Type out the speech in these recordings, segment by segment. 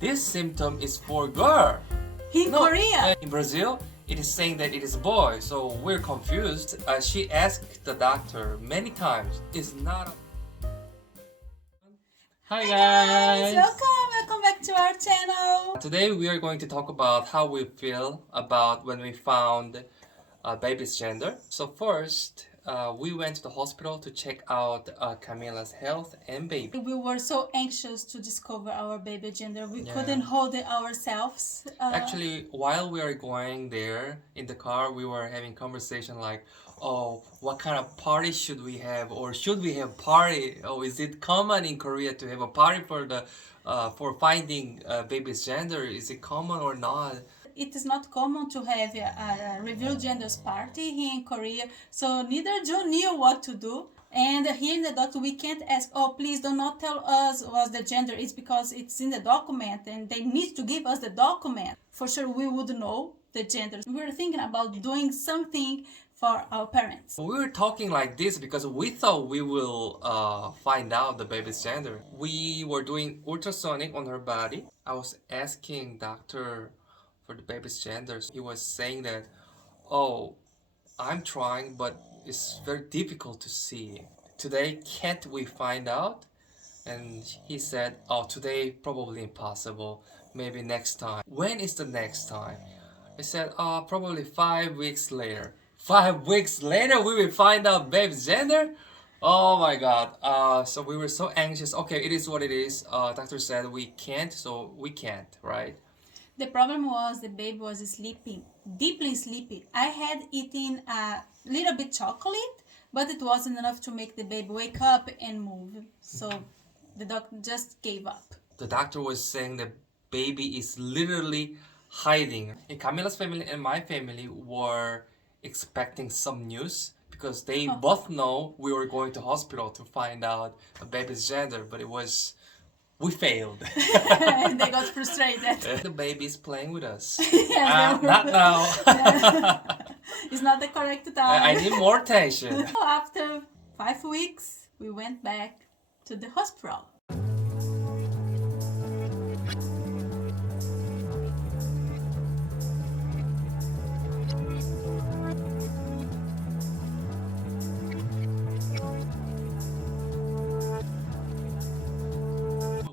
this symptom is for girl. In Korea. In Brazil, it is saying that it is a boy, so we're confused. She asked the doctor many times, it's not a... Hi guys! Welcome back to our channel. Today we are going to talk about how we feel about when we found baby's gender. So first, we went to the hospital to check out Camila's health and baby. We were so anxious to discover our baby gender. We couldn't hold it ourselves. Actually, while we were going there in the car, we were having conversation like, oh, what kind of party should we have, or should we have party? Oh, is it common in Korea to have a party for the for finding baby's gender? Is it common or not? It is not common to have a reveal genders party here in Korea, so neither Jun knew what to do. And here in the doctor, we can't ask, oh, please do not tell us what the gender is, because it's in the document and they need to give us the document. For sure, we would know the gender. We were thinking about doing something for our parents. We were talking like this because we thought we will find out the baby's gender. We were doing ultrasonic on her body. I was asking doctor for the baby's gender. He was saying that, oh, I'm trying, but it's very difficult to see. Today, can't we find out? And he said, oh, today probably impossible. Maybe next time. When is the next time? I said, oh, probably 5 weeks later. 5 weeks later, we will find out baby's gender? Oh my god. So we were so anxious. Okay, it is what it is. Doctor said we can't, so we can't, right? The problem was the baby was sleeping, deeply sleepy. I had eaten a little bit chocolate, but it wasn't enough to make the baby wake up and move. So the doctor just gave up. The doctor was saying the baby is literally hiding. And Camila's family and my family were expecting some news because they both know we were going to hospital to find out a baby's gender, but we failed. And they got frustrated. The baby is playing with us. Yes, Not now. It's not the correct time. I need more attention. After 5 weeks, we went back to the hospital.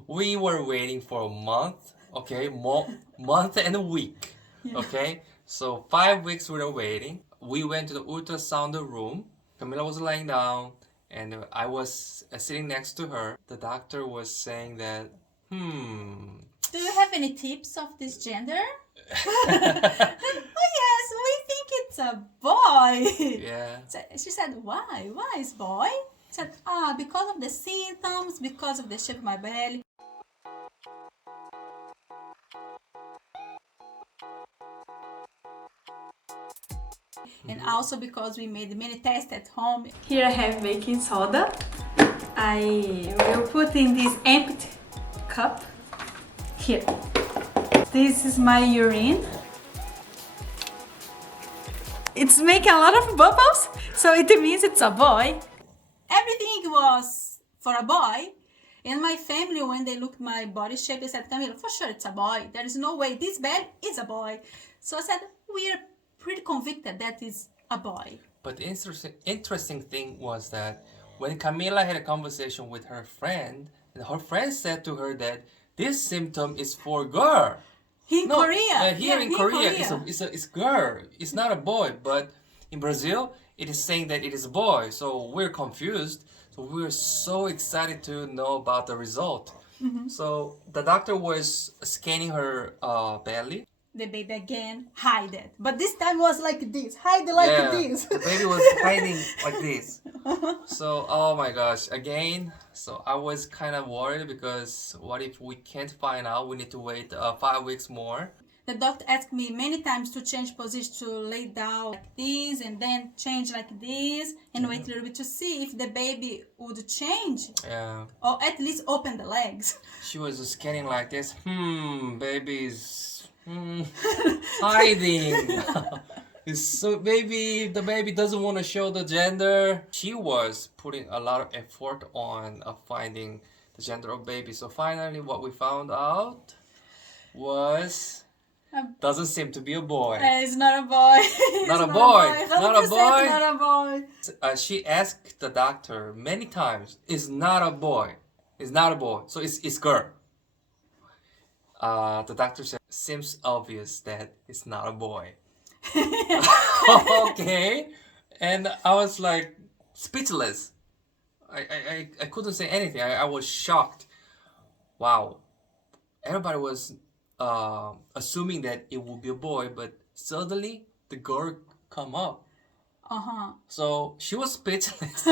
We were waiting for a month, okay, month and a week, okay. So 5 weeks we were waiting. We went to the ultrasound room. Camila was lying down, and I was sitting next to her. The doctor was saying that, Do you have any tips of this gender? Oh yes, we think it's a boy. Yeah. So she said, why? Why is boy? She said, because of the symptoms, because of the shape of my belly. And also because we made many tests at home. Here I have baking soda. I will put in this empty cup. Here. This is my urine. It's making a lot of bubbles, so it means it's a boy. Everything was for a boy. And my family, when they looked at my body shape, they said, Camila, for sure it's a boy. There is no way this belly is a boy. So I said, we are pretty convicted that is a boy. But the interesting thing was that when Camila had a conversation with her friend, and her friend said to her that this symptom is for girl. In Korea. Here in Korea, it's girl. It's not a boy. But in Brazil, it is saying that it is a boy. So we're confused. So we were so excited to know about the result. So the doctor was scanning her belly. The baby again hide it. But this time was like this. Hide it like this. The baby was hiding like this. So, oh my gosh, again. So I was kind of worried because what if we can't find out? We need to wait 5 weeks more. The doctor asked me many times to change position, to lay down like this and then change like this and wait a little bit to see if the baby would change. Yeah. Or at least open the legs. She was scanning like this. Baby's hiding. So maybe the baby doesn't want to show the gender. She was putting a lot of effort on finding the gender of baby. So finally what we found out, was doesn't seem to be a boy. It's not a boy. It's Not a boy. Not a 100% boy. not a boy. She asked the doctor many times, "It's not a boy. It's not a boy. So it's girl." The doctor said, "Seems obvious that it's not a boy." Okay, and I was like speechless. I couldn't say anything. I was shocked. Wow, everybody was assuming that it would be a boy, but suddenly the girl come up. So she was speechless.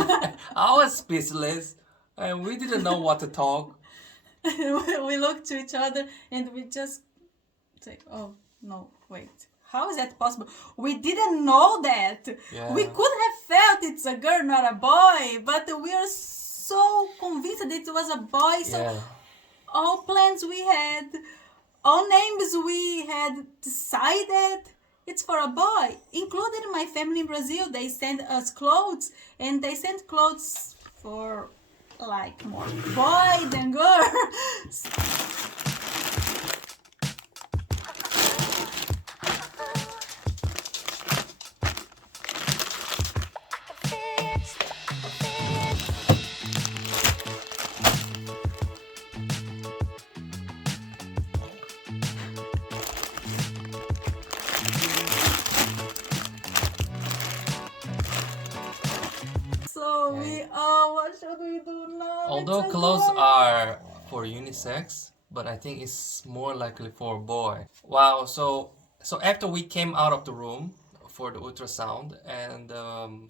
I was speechless, and we didn't know what to talk. We looked to each other and we just say, "Oh no, wait. How is that possible? We didn't know that. Yeah. We could have felt it's a girl, not a boy, but we are so convinced that it was a boy. So Yeah. all plans we had, all names we had decided, it's for a boy. Including my family in Brazil, they send us clothes, and they send clothes for like more boy than girl." So what should we do now? Although It's a clothes boy. are for unisex, but I think it's more likely for a boy. Wow, so after we came out of the room for the ultrasound, and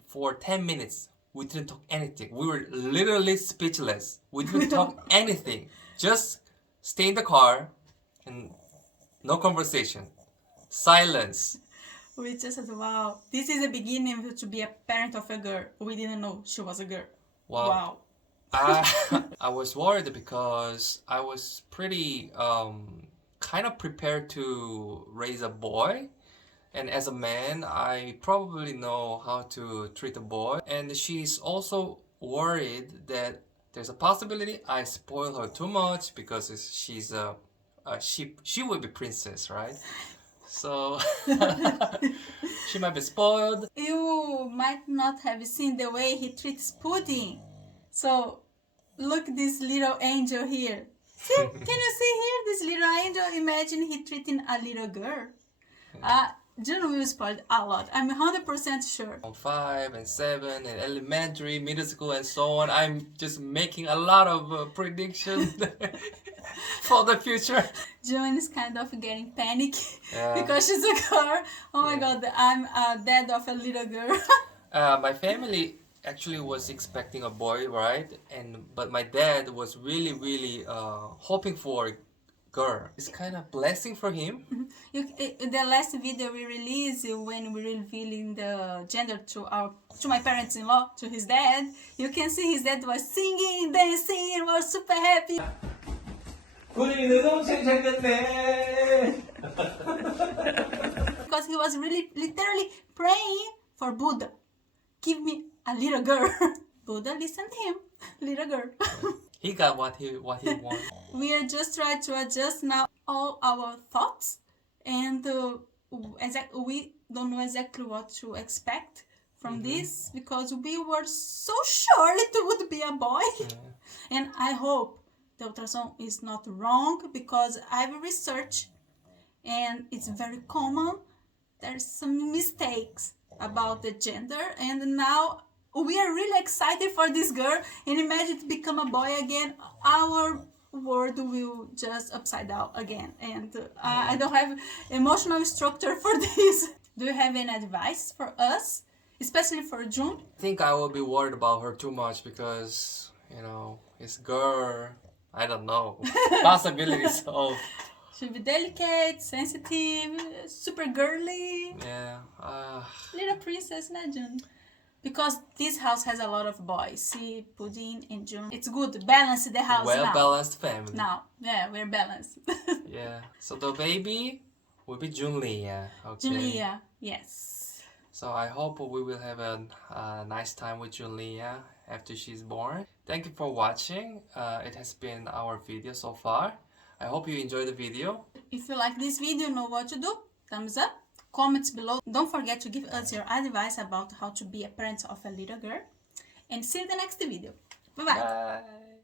for 10 minutes we didn't talk anything. We were literally speechless. We didn't talk anything. Just stay in the car and no conversation. Silence. We just said, wow, this is the beginning to be a parent of a girl. We didn't know she was a girl. Wow. Wow. I was worried because I was pretty kind of prepared to raise a boy, and as a man I probably know how to treat a boy, and she's also worried that there's a possibility I spoil her too much because she's a she will be princess, right? So she might be spoiled. You might not have seen the way he treats pudding. So look this little angel here. See, can you see here this little angel? Imagine he treating a little girl. Jun will spoil a lot. I'm 100% sure. 5 and 7 and elementary, middle school, and so on. I'm just making a lot of predictions for the future. June is kind of getting panic Yeah. because she's a girl. Oh my god, I'm a dad of a little girl. My family actually was expecting a boy, right? But my dad was really hoping for a girl. It's kind of blessing for him. The last video we released when we revealing the gender to my parents-in-law, to his dad, you can see his dad was singing, dancing, was super happy. 우리 내 동생 생겼네. Because he was really literally praying for Buddha. Give me a little girl. Buddha listened to him. Little girl. He got what he wanted. We are just trying to adjust now all our thoughts, and we don't know exactly what to expect from this, because we were so sure it would be a boy. And I hope the ultrasound is not wrong, because I've researched and it's very common. There's some mistakes about the gender, and now we are really excited for this girl, and imagine to become a boy again, our world will just upside down again, and I don't have emotional structure for this. Do you have any advice for us, especially for June? I think I will be worried about her too much because, it's girl. I don't know. Possibilities of... Should be delicate, sensitive, super girly. Yeah. Little princess, né, June? Because this house has a lot of boys. See, Pudding and June. It's good. Balance the house now. Well-balanced family. Now, yeah, we're balanced. Yeah. So the baby will be Junlia. Okay. Julia, yes. So I hope we will have a nice time with Julia after she's born. Thank you for watching. It has been our video so far. I hope you enjoyed the video. If you like this video, know what to do. Thumbs up, comments below. Don't forget to give us your advice about how to be a parent of a little girl. And see you in the next video. Bye-bye. Bye.